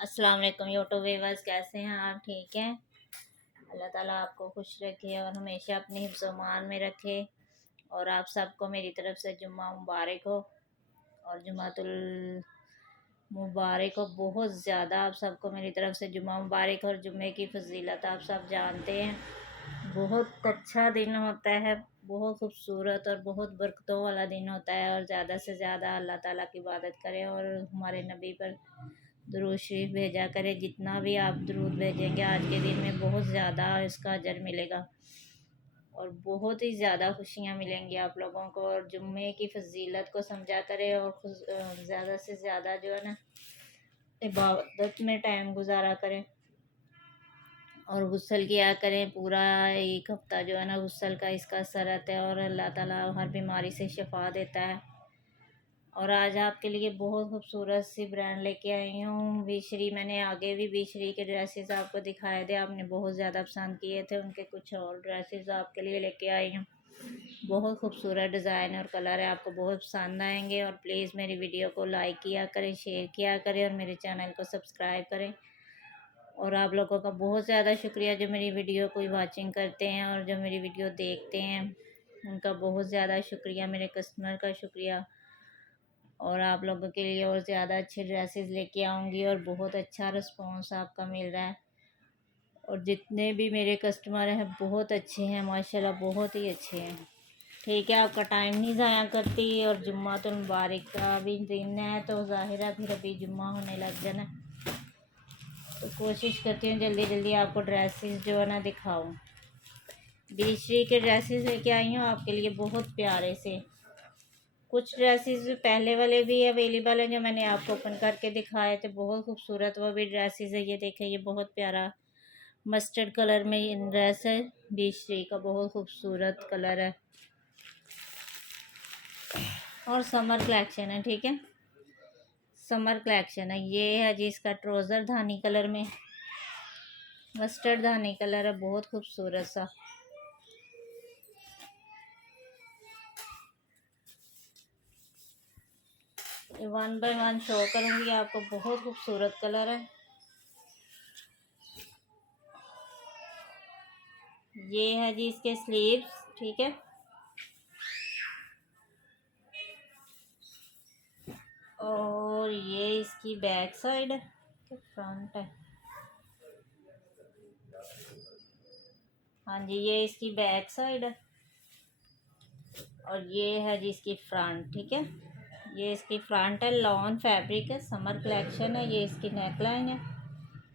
अस्सलाम वालेकुम YouTube viewers, कैसे हैं आप? ठीक हैं। अल्लाह ताला आपको खुश रखे और हमेशा अपनी हिफ्ज़ मान में रखे। और आप सबको मेरी तरफ से जुम्मा मुबारक हो और जुम्मातुल मुबारक हो। बहुत ज़्यादा आप सबको मेरी तरफ से जुम्मा मुबारक। और जुम्मे की फजीलत आप सब जानते हैं, बहुत अच्छा दिन होता है, बहुत खूबसूरत और बहुत बरकतों वाला दिन होता है। और ज़्यादा से ज़्यादा अल्लाह ताला की इबादत करें और हमारे नबी पर दुरूद शरीफ भेजा करें। जितना भी आप दुरूद भेजेंगे आज के दिन में बहुत ज़्यादा इसका अजर मिलेगा और बहुत ही ज़्यादा खुशियाँ मिलेंगी आप लोगों को। और जुम्मे की फजीलत को समझा करें और ज़्यादा से ज़्यादा जो है ना इबादत में टाइम गुजारा करें और गुस्ल किया करें। पूरा एक हफ्ता जो है ना गुस्ल का इसका असर रहता है और अल्लाह ताला हर बीमारी से शिफा देता है। और आज आपके लिए बहुत खूबसूरत सी ब्रांड लेके आई हूँ बीशरी। मैंने आगे भी बीशरी के ड्रेसेस आपको दिखाए थे, आपने बहुत ज़्यादा पसंद किए थे। उनके कुछ और ड्रेसेस आपके लिए लेके आई हूँ। बहुत खूबसूरत डिज़ाइन और कलर है, आपको बहुत पसंद आएंगे। और प्लीज़ मेरी वीडियो को लाइक किया करें, शेयर किया करें और मेरे चैनल को सब्सक्राइब करें। और आप लोगों का बहुत ज़्यादा शुक्रिया जो मेरी वीडियो को वॉचिंग करते हैं और जो मेरी वीडियो देखते हैं, उनका बहुत ज़्यादा शुक्रिया, मेरे कस्टमर का शुक्रिया। और आप लोगों के लिए और ज़्यादा अच्छे ड्रेसेस लेके आऊँगी और बहुत अच्छा रिस्पांस आपका मिल रहा है। और जितने भी मेरे कस्टमर हैं बहुत अच्छे हैं माशाल्लाह, बहुत ही अच्छे हैं। ठीक है, आपका टाइम नहीं ज़ाया करती। और जुम्मा तो मुबारक का भी दिन है, तो ज़ाहिर है फिर अभी जुम्मा होने लग जाना, तो कोशिश करती हूँ जल्दी जल्दी आपको ड्रेसेस जो है ना दिखाऊँ। बीशरी के ड्रेसेस लेके आई हूँ आपके लिए बहुत प्यारे से। कुछ ड्रेसेस पहले वाले भी अवेलेबल हैं जो मैंने आपको ओपन करके दिखाए थे, बहुत खूबसूरत वो भी ड्रेसेस है। ये देखें, ये बहुत प्यारा मस्टर्ड कलर में ये ड्रेस है, बीशरी का बहुत खूबसूरत कलर है और समर कलेक्शन है। ठीक है, समर कलेक्शन है। ये है जी इसका ट्राउज़र धानी कलर में, मस्टर्ड धानी कलर है, बहुत खूबसूरत सा। ये वन बाय वन शो करूँगी आपको, बहुत खूबसूरत कलर है। ये है जी इसके स्लीव्स। ठीक है, और ये इसकी बैक साइड है, फ्रंट है। हाँ जी, ये इसकी बैक साइड है और ये है जी इसकी फ्रंट। ठीक है, ये इसकी फ्रंट है, लॉन फैब्रिक है, समर कलेक्शन है। ये इसकी नेकलाइन है,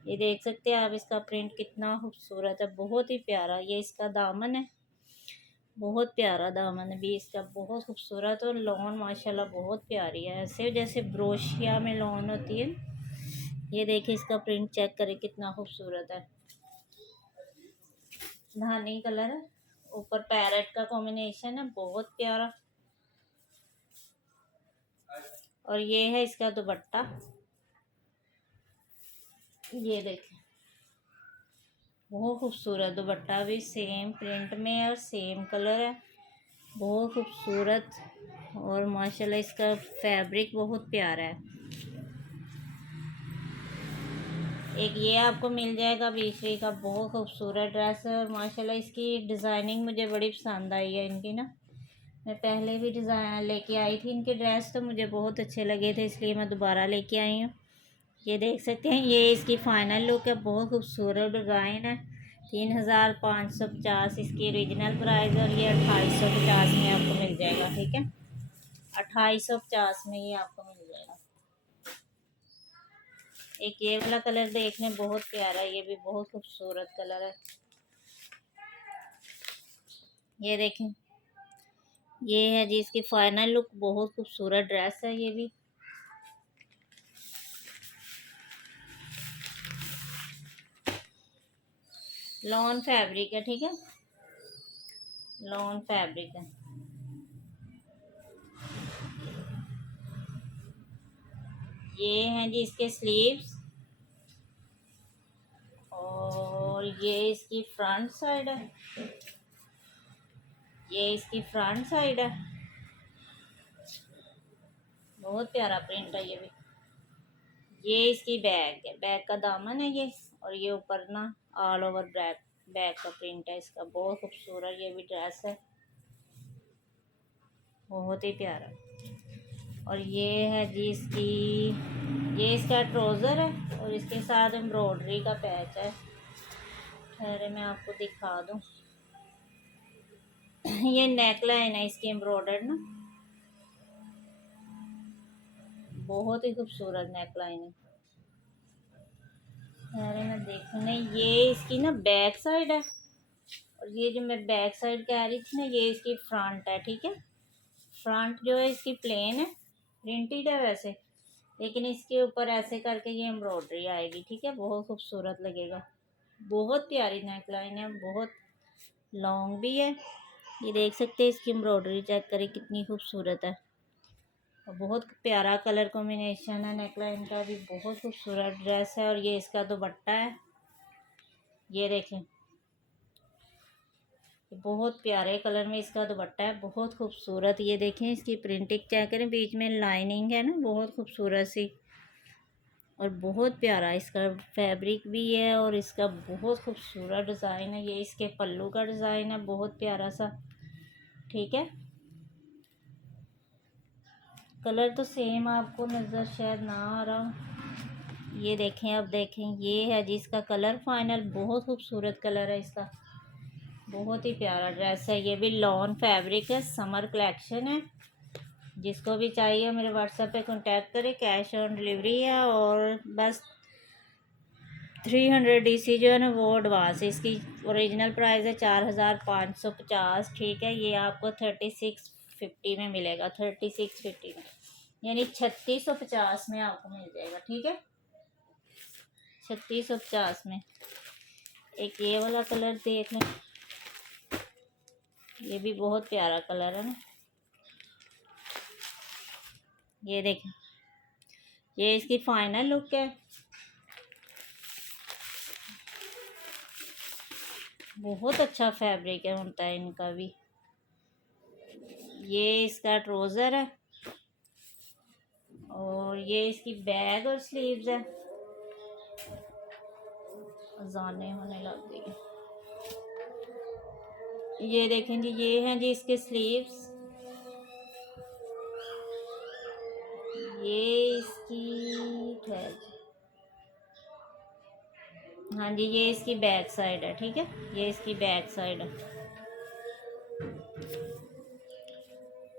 ये देख सकते हैं आप, इसका प्रिंट कितना खूबसूरत है, बहुत ही प्यारा। ये इसका दामन है, बहुत प्यारा दामन है भी इसका, बहुत खूबसूरत। और लॉन माशाल्लाह बहुत प्यारी है, ऐसे जैसे ब्रोशिया में लॉन होती है। ये देखिए इसका प्रिंट चेक करें कितना खूबसूरत है, धानी कलर है, ऊपर पैरेट का कॉम्बिनेशन है, बहुत प्यारा। और ये है इसका दुपट्टा, ये देखें बहुत खूबसूरत दुपट्टा भी सेम प्रिंट में है और सेम कलर है, बहुत खूबसूरत। और माशाल्लाह इसका फैब्रिक बहुत प्यारा है। एक ये आपको मिल जाएगा बीसवी का, बहुत खूबसूरत ड्रेस है। और माशाल्लाह इसकी डिज़ाइनिंग मुझे बड़ी पसंद आई है इनकी ना। मैं पहले भी डिज़ाइन लेके आई थी इनके ड्रेस, तो मुझे बहुत अच्छे लगे थे, इसलिए मैं दोबारा लेके आई हूँ। ये देख सकते हैं, ये इसकी फ़ाइनल लुक है, बहुत खूबसूरत डिज़ाइन है। 3550 इसकी ओरिजिनल प्राइस और ये 2850 में आपको मिल जाएगा। ठीक है, 2850 में ये आपको मिल जाएगा। एक ये वाला कलर देखने बहुत प्यारा है, ये भी बहुत खूबसूरत कलर है। ये देखें, ये है जी इसकी फाइनल लुक, बहुत खूबसूरत ड्रेस है ये भी। लॉन फैब्रिक है। ठीक है, लॉन फैब्रिक है। ये हैं जी इसके स्लीव्स और ये इसकी फ्रंट साइड है, ये इसकी फ्रंट साइड है, बहुत प्यारा प्रिंट है ये भी। ये इसकी बैग है, बैग का दामन है ये। और ये ऊपर ना ऑल ओवर बैग बैग का प्रिंट है इसका, बहुत खूबसूरत ये भी ड्रेस है, बहुत ही प्यारा। और ये है जी इसकी, ये इसका ट्राउज़र है और इसके साथ एम्ब्रॉयडरी का पैच है। ठहरे मैं आपको दिखा दूँ। ये नेक लाइन है इसकी एम्ब्रॉयडर्ड ना, बहुत ही खूबसूरत नेक लाइन है। अरे मैं देखूँ नहीं, ये इसकी ना बैक साइड है। और ये जो मैं बैक साइड कह रही थी ना, ये इसकी फ्रंट है, ठीक है। फ्रंट जो है इसकी प्लेन है, प्रिंटेड है वैसे, लेकिन इसके ऊपर ऐसे करके ये एम्ब्रॉयडरी आएगी, ठीक है। बहुत खूबसूरत लगेगा, बहुत प्यारी नेक लाइन है, बहुत लॉन्ग भी है। ये देख सकते हैं, इसकी एम्ब्रॉयडरी चेक करें कितनी खूबसूरत है। और बहुत प्यारा कलर कॉम्बिनेशन है नेकलाइन का भी, बहुत खूबसूरत ड्रेस है। और ये इसका दुपट्टा है, ये देखें, बहुत प्यारे कलर में इसका दुपट्टा है, बहुत खूबसूरत। ये देखें इसकी प्रिंटिंग चेक करें, बीच में लाइनिंग है ना, बहुत खूबसूरत सी। और बहुत प्यारा इसका फैब्रिक भी है और इसका बहुत खूबसूरत डिज़ाइन है। ये इसके पल्लू का डिज़ाइन है, बहुत प्यारा सा, ठीक है। कलर तो सेम आपको नज़र शायद ना आ रहा। ये देखें, अब देखें, ये है जिसका कलर फाइनल, बहुत खूबसूरत कलर है इसका, बहुत ही प्यारा ड्रेस है। ये भी लॉन फैब्रिक है, समर कलेक्शन है। जिसको भी चाहिए मेरे व्हाट्सएप पे कांटेक्ट करें, कैश ऑन डिलीवरी है। और बस 300 DC जो है ना वो एडवांस है। इसकी ओरिजिनल प्राइस है 4550, ठीक है। ये आपको 3650 में मिलेगा, 3650 में, यानी 3650 में आपको मिल जाएगा, ठीक है। 3650 में। एक ये वाला कलर देख लें, ये भी बहुत प्यारा कलर है ना, ये देखें, ये इसकी फाइनल लुक है। बहुत अच्छा फैब्रिक है, होता है इनका भी। ये इसका ट्राउज़र है और ये इसकी बैग और स्लीव्स है। अजाने होने लग गई, ये देखें जी, ये हैं जी इसके स्लीव्स। ये इसकी ठहर, हाँ जी, ये इसकी बैक साइड है, ठीक है। ये इसकी बैक साइड है।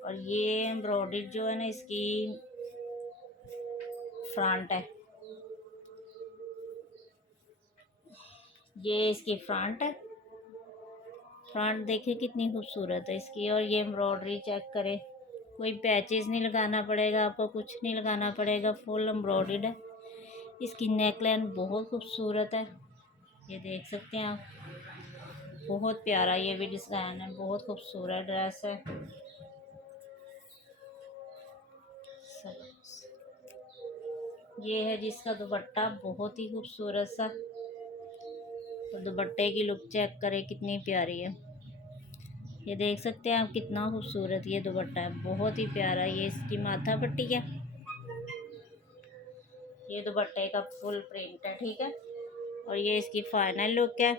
और ये एम्ब्रॉयडरी जो है ना इसकी फ्रंट है, ये इसकी फ्रंट है। फ्रंट देखिए कितनी खूबसूरत है इसकी। और ये एम्ब्रॉयडरी चेक करें, कोई पैचेस नहीं लगाना पड़ेगा आपको, कुछ नहीं लगाना पड़ेगा, फुल एम्ब्रॉयडर्ड है। इसकी नेकलाइन बहुत खूबसूरत है, ये देख सकते हैं आप, बहुत प्यारा ये भी डिज़ाइन है, बहुत खूबसूरत ड्रेस है। ये है जिसका दुपट्टा, बहुत ही खूबसूरत सा। तो दुपट्टे की लुक चेक करें कितनी प्यारी है, ये देख सकते हैं आप कितना खूबसूरत ये दुपट्टा है, बहुत ही प्यारा। ये इसकी माथा पट्टी है, ये दुपट्टे का फुल प्रिंट है, ठीक है। और ये इसकी फाइनल लुक है।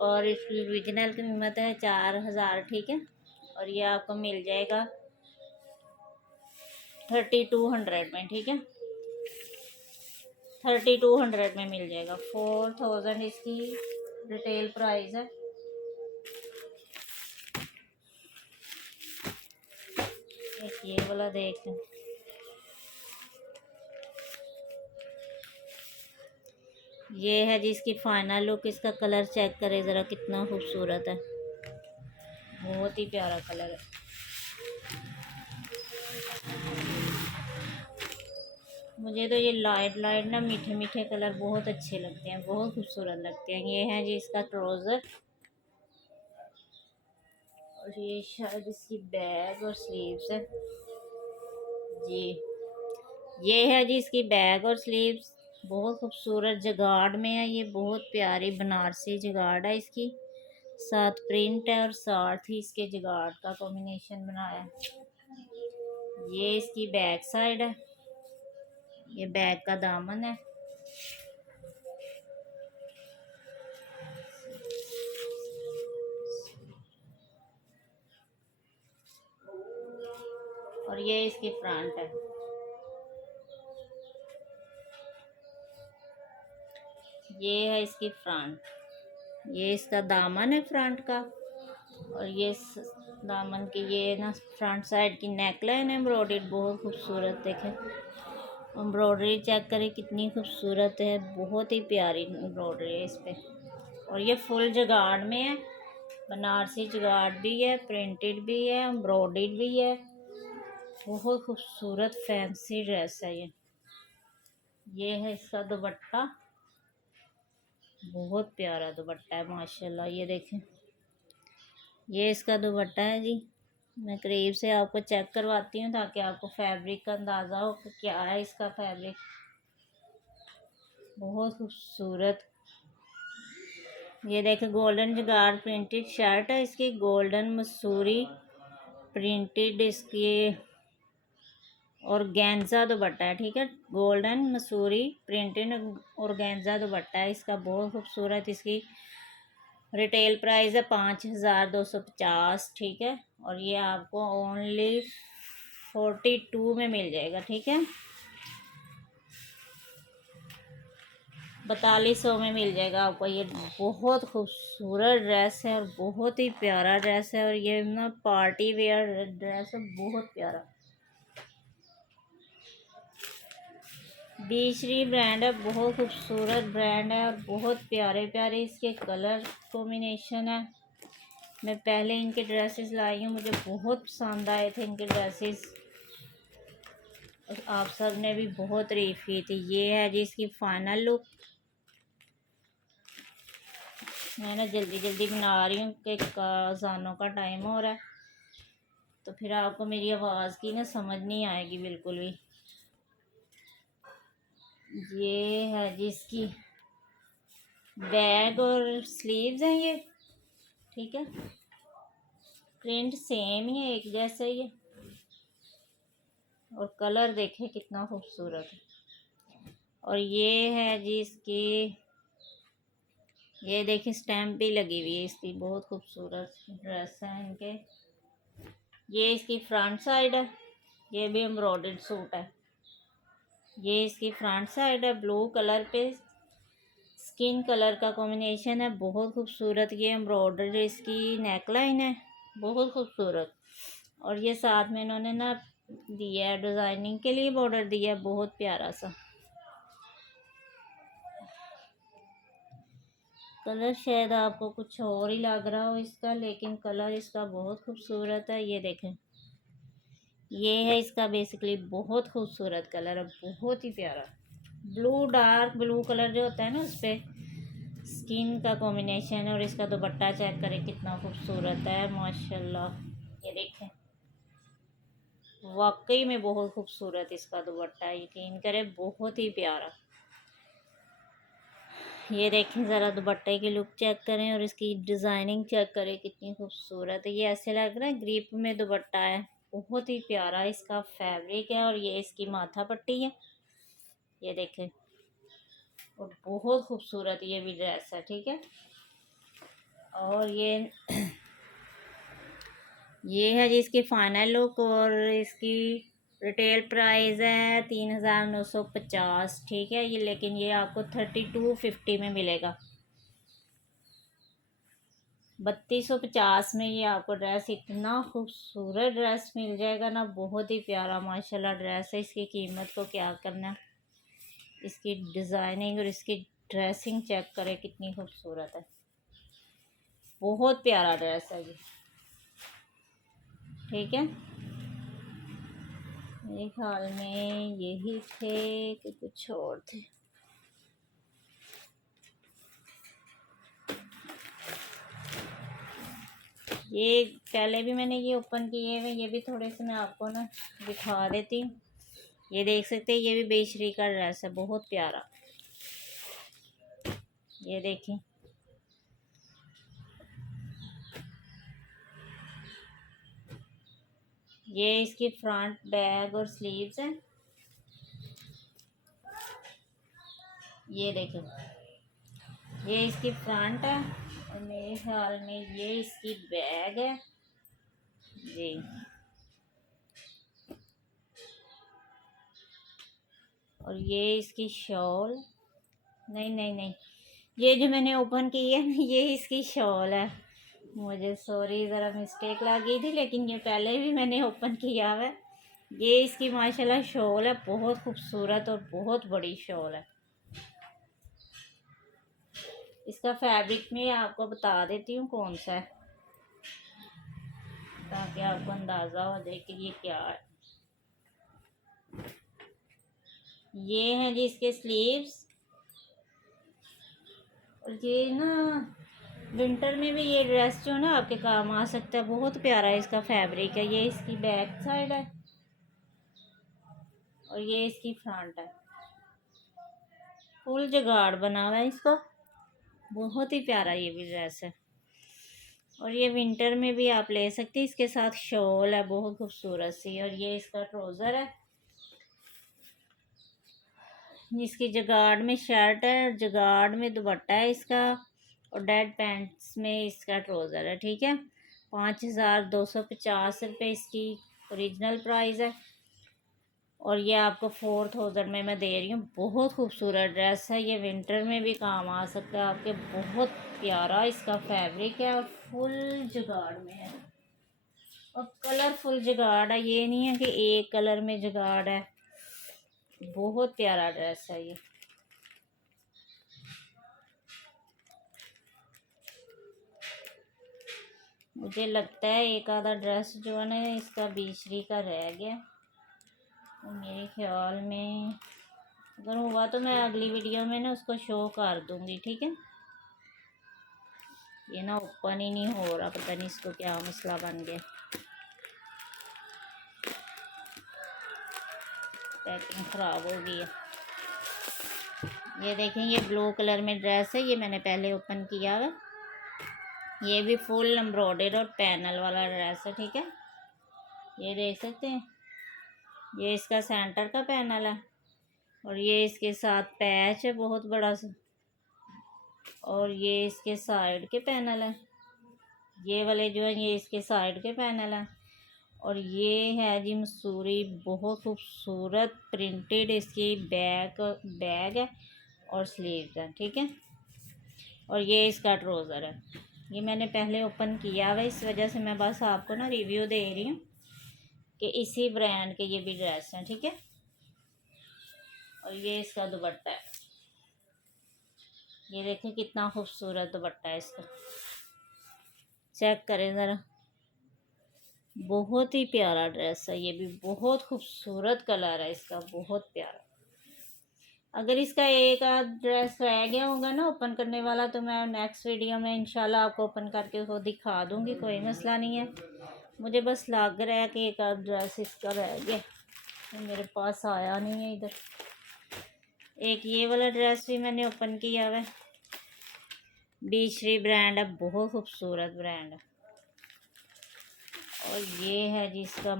और इसकी ओरिजिनल कीमत है 4000, ठीक है। और ये आपको मिल जाएगा 3200 में, ठीक है। 3200 में मिल जाएगा। 4000 इसकी रिटेल प्राइस है। एक ये वाला देख लें, ये है जिसकी फाइनल लुक। इसका कलर चेक करें ज़रा कितना खूबसूरत है, बहुत ही प्यारा कलर है। मुझे तो ये लाइट लाइट ना मीठे मीठे कलर बहुत अच्छे लगते हैं, बहुत खूबसूरत लगते हैं। ये है जी इसका ट्राउज़र और ये शायद इसकी बैग और स्लीव्स है जी। ये है जी इसकी बैग और स्लीव्स, बहुत खूबसूरत जगाड़ में है ये, बहुत प्यारी बनारसी जगाड़ है इसकी, साथ प्रिंट है और साथ ही इसके जगाड़ का कॉम्बिनेशन बनाया है। ये इसकी बैक साइड है, ये बैग का दामन है। और ये इसकी फ्रंट है। ये है इसकी फ्रंट, ये इसका दामन है फ्रंट का। और ये दामन की ये ना फ्रंट साइड की नेकलाइन है एम्ब्रॉयडर्ड, बहुत खूबसूरत। देखें एम्ब्रॉयडरी चेक करें कितनी खूबसूरत है, बहुत ही प्यारी एम्ब्रॉयडरी है इस पे। और ये फुल जगाड़ में है, बनारसी जगाड़ भी है, प्रिंटेड भी है, एम्ब्रॉयडर्ड भी है। बहुत खूबसूरत फैंसी ड्रेस है ये है इसका दुपट्टा, बहुत प्यारा दुपट्टा है माशाल्लाह। ये देखें ये इसका दुपट्टा है जी। मैं करीब से आपको चेक करवाती हूँ ताकि आपको फैब्रिक का अंदाज़ा हो कि क्या है इसका फैब्रिक। बहुत खूबसूरत। ये देखें गोल्डन जगार प्रिंटेड शर्ट है इसकी, गोल्डन मसूरी प्रिंटेड इसकी और गेंजा दुपट्टा है। ठीक है, गोल्डन मसूरी प्रिंटेड और गेंजा दुपट्टा है इसका, बहुत खूबसूरत। इसकी रिटेल प्राइस है 5250। ठीक है, और ये आपको ओनली 42 में मिल जाएगा। ठीक है, 4200 में मिल जाएगा आपको। ये बहुत खूबसूरत ड्रेस है और बहुत ही प्यारा ड्रेस है। और ये ना पार्टी वेयर ड्रेस है, बहुत प्यारा। बीश्री ब्रांड है, बहुत खूबसूरत ब्रांड है और बहुत प्यारे प्यारे इसके कलर कॉम्बिनेशन है। मैं पहले इनके ड्रेसेस लाई हूँ, मुझे बहुत पसंद आए थे इनके ड्रेसेस, आप सब ने भी बहुत तारीफ की थी। ये है जी इसकी फाइनल लुक। मैं ना जल्दी जल्दी बना रही हूँ कि अज़ानों का टाइम हो रहा है, तो फिर आपको मेरी आवाज़ की ना समझ नहीं आएगी बिल्कुल भी। ये है जी इसकी बैग और स्लीव्स हैं ये। ठीक है, प्रिंट सेम ही है, एक जैसा ही है। और कलर देखें कितना खूबसूरत है। और ये है जी इसकी, ये देखिए स्टैम्प भी लगी हुई है इसकी, बहुत खूबसूरत ड्रेस है इनके। ये इसकी फ्रंट साइड है, ये भी एम्ब्रॉयडर्ड सूट है। ये इसकी फ्रंट साइड है, ब्लू कलर पे स्किन कलर का कॉम्बिनेशन है, बहुत खूबसूरत। ये एम्ब्रॉयडर्ड इसकी नेकलाइन है, बहुत खूबसूरत। और ये साथ में इन्होंने ना दिया है डिज़ाइनिंग के लिए, बॉर्डर दिया है बहुत प्यारा सा। कलर शायद आपको कुछ और ही लग रहा हो इसका, लेकिन कलर इसका बहुत खूबसूरत है। ये देखें ये है इसका बेसिकली बहुत खूबसूरत कलर है, बहुत ही प्यारा। ब्लू डार्क ब्लू कलर जो होता है ना उस पर स्किन का कॉम्बिनेशन है। और इसका दुपट्टा चेक करें कितना खूबसूरत है माशाल्लाह। ये देखें वाकई में बहुत खूबसूरत इसका दुपट्टा, यकीन करें बहुत ही प्यारा। ये देखें ज़रा दुपट्टे की लुक चेक करें और इसकी डिज़ाइनिंग चेक करें कितनी खूबसूरत है। ये ऐसे लग रहा है ग्रिप में दुपट्टा है, बहुत ही प्यारा इसका फैब्रिक है। और ये इसकी माथा पट्टी है, ये देखें, और बहुत खूबसूरत ये भी ड्रेस है। ठीक है, और ये है जी इसकी फाइनल लुक। और इसकी रिटेल प्राइस है 3950। ठीक है, ये लेकिन ये आपको 3250 में मिलेगा। 3250 में ये आपको ड्रेस, इतना खूबसूरत ड्रेस मिल जाएगा ना, बहुत ही प्यारा माशाल्लाह ड्रेस है। इसकी कीमत को क्या करना, इसकी डिज़ाइनिंग और इसकी ड्रेसिंग चेक करें कितनी खूबसूरत है, बहुत प्यारा ड्रेस है ये। ठीक है, मेरे ख्याल में यही थे कि कुछ और थे। ये पहले भी मैंने ये ओपन किए हुए, ये भी थोड़े से मैं आपको ना दिखा देती हूँ। ये देख सकते हैं, ये भी बेशरी का ड्रेस है, बहुत प्यारा। ये देखें ये इसकी फ्रंट बैग और स्लीव्स हैं। ये देखो, ये इसकी फ्रंट है और मेरे ख्याल में ये इसकी बैग है जी। और ये इसकी शॉल, नहीं नहीं नहीं, ये जो मैंने ओपन की है ना, ये इसकी शॉल है। मुझे सॉरी, ज़रा मिस्टेक लग गई थी, लेकिन ये पहले भी मैंने ओपन किया हुआ है। ये इसकी माशाल्लाह शॉल है, बहुत खूबसूरत और बहुत बड़ी शॉल है। इसका फैब्रिक में आपको बता देती हूँ कौन सा है, ताकि आपको अंदाज़ा हो जाए कि ये क्या है। ये हैं जी इसके स्लीव्स। और ये ना विंटर में भी ये ड्रेस जो है ना आपके काम आ सकता है, बहुत प्यारा इसका फैब्रिक है। ये इसकी बैक साइड है और ये इसकी फ्रंट है। फुल जुगाड़ बना हुआ है इसका, बहुत ही प्यारा ये भी ड्रेस है। और ये विंटर में भी आप ले सकते हैं। इसके साथ शॉल है बहुत खूबसूरत सी, और ये इसका ट्राउज़र है। इसकी जगाड़ में शर्ट है, जगाड़ में दुपट्टा है इसका, और डेड पैंट्स में इसका ट्राउज़र है। ठीक है, 5250 रुपये इसकी ओरिजिनल प्राइस है, और ये आपको 4000 में मैं दे रही हूँ। बहुत खूबसूरत ड्रेस है, ये विंटर में भी काम आ सकता है आपके। बहुत प्यारा इसका फैब्रिक है और फुल जुगाड़ में है, और कलरफुल जुगाड़ है। ये नहीं है कि एक कलर में जुगाड़ है। बहुत प्यारा ड्रेस है ये। मुझे लगता है एक आधा ड्रेस जो है ना इसका बीचरी का रह गया, तो मेरे ख्याल में अगर हुआ तो मैं अगली वीडियो में ना उसको शो कर दूंगी। ठीक है, ये ना ओपन ही नहीं हो रहा, पता नहीं इसको क्या मसला बन गया। पैकिंग ख़राब हो गई है। ये देखें, ये ब्लू कलर में ड्रेस है, ये मैंने पहले ओपन किया हुआ। ये भी फुल एम्ब्रॉयडर्ड और पैनल वाला ड्रेस है। ठीक है, ये देख सकते हैं, ये इसका सेंटर का पैनल है, और ये इसके साथ पैच है बहुत बड़ा सा, और ये इसके साइड के पैनल है। ये वाले जो है ये इसके साइड के पैनल हैं। और ये है जी मसूरी, बहुत खूबसूरत प्रिंटेड इसकी बैग है और स्लीव्स है। ठीक है, और ये इसका ट्राउज़र है। ये मैंने पहले ओपन किया हुआ, इस वजह से मैं बस आपको ना रिव्यू दे रही हूँ कि इसी ब्रांड के ये भी ड्रेस हैं। ठीक है, और ये इसका दुपट्टा है। ये देखें कितना खूबसूरत दुपट्टा है इसका, चेक करें ज़रा। बहुत ही प्यारा ड्रेस है, ये भी बहुत खूबसूरत कलर है इसका, बहुत प्यारा। अगर इसका एक आध ड्रेस रह गया होगा ना ओपन करने वाला, तो मैं नेक्स्ट वीडियो में इंशाल्लाह आपको ओपन करके उसको दिखा दूंगी, कोई मसला नहीं है। मुझे बस लग रहा है कि एक आध ड्रेस इसका रह गया, तो मेरे पास आया नहीं है इधर। एक ये वाला ड्रेस भी मैंने ओपन किया हुआ है, बीचरी ब्रांड है, बहुत खूबसूरत ब्रांड है। और ये है जिसका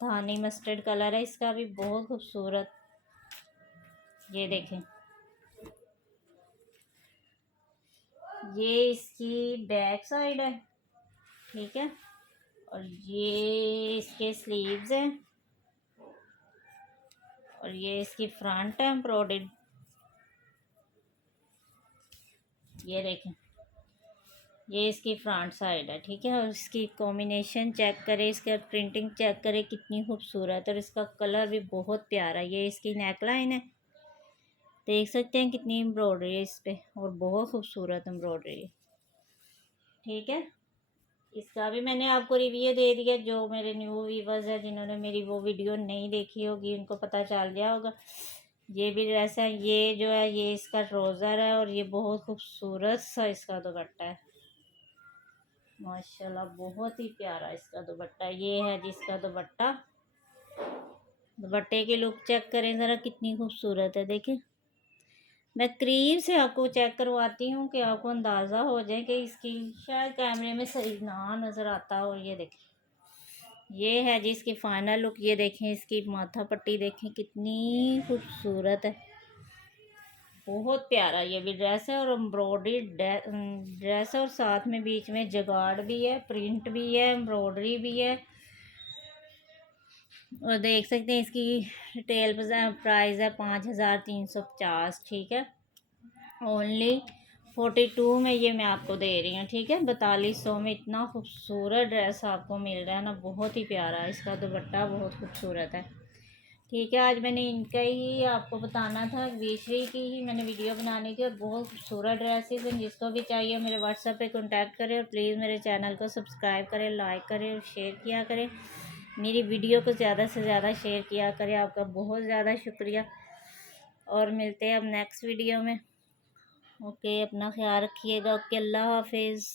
धानी मस्टर्ड कलर है, इसका भी बहुत खूबसूरत। ये देखें, ये इसकी बैक साइड है। ठीक है, और ये इसके स्लीव्स हैं, और ये इसकी फ्रंट है एम्ब्रॉयडर्ड। ये देखें, ये इसकी फ्रंट साइड है। ठीक है, और इसकी कॉम्बिनेशन चेक करें, इसका प्रिंटिंग चेक करें कितनी खूबसूरत है, और इसका कलर भी बहुत प्यारा है। ये इसकी नेक लाइन है, देख सकते हैं कितनी एम्ब्रॉयडरी है इस पर, और बहुत खूबसूरत एम्ब्रॉयडरी है। ठीक है, इसका भी मैंने आपको रिव्यू दे दिया। जो मेरे न्यू व्यूवर्स है जिन्होंने मेरी वो वीडियो नहीं देखी होगी, उनको पता चल गया होगा। ये भी ड्रेस है, ये जो है ये इसका ट्राउज़र है, और ये बहुत खूबसूरत सा इसका दुपट्टा है। माशाल्लाह बहुत ही प्यारा इसका दुपट्टा। ये है जिसका दुपट्टा, दुपट्टे की लुक चेक करें ज़रा कितनी खूबसूरत है। देखें, मैं करीब से आपको चेक करवाती हूँ कि आपको अंदाज़ा हो जाए कि इसकी, शायद कैमरे में सही ना नज़र आता हो। ये देखें, ये है जी इसकी फाइनल लुक। ये देखें, इसकी माथा पट्टी देखें कितनी खूबसूरत है, बहुत प्यारा ये भी ड्रेस है, और एम्ब्रॉयडरी ड्रेस है, और साथ में बीच में जगाड़ भी है, प्रिंट भी है, एम्ब्रॉयडरी भी है। और देख सकते हैं इसकी रिटेल प्राइस है 5350, ठीक है। ओनली 42 में ये मैं आपको दे रही हूँ, ठीक है। 4200 में इतना खूबसूरत ड्रेस आपको मिल रहा है ना, बहुत ही प्यारा। इसका दुपट्टा बहुत खूबसूरत है, ठीक है। आज मैंने इनका ही आपको बताना था, विशरी की ही मैंने वीडियो बनानी थी, और बहुत खूबसूरत ड्रेसेस हैं। जिसको भी चाहिए मेरे व्हाट्सएप पे कांटेक्ट करें, और प्लीज़ मेरे चैनल को सब्सक्राइब करें, लाइक करें और शेयर किया करें। मेरी वीडियो को ज़्यादा से ज़्यादा शेयर किया करें, आपका बहुत ज़्यादा शुक्रिया। और मिलते हैं अब नेक्स्ट वीडियो में। ओके, अपना ख्याल रखिएगा। ओके, अल्लाह हाफिज़।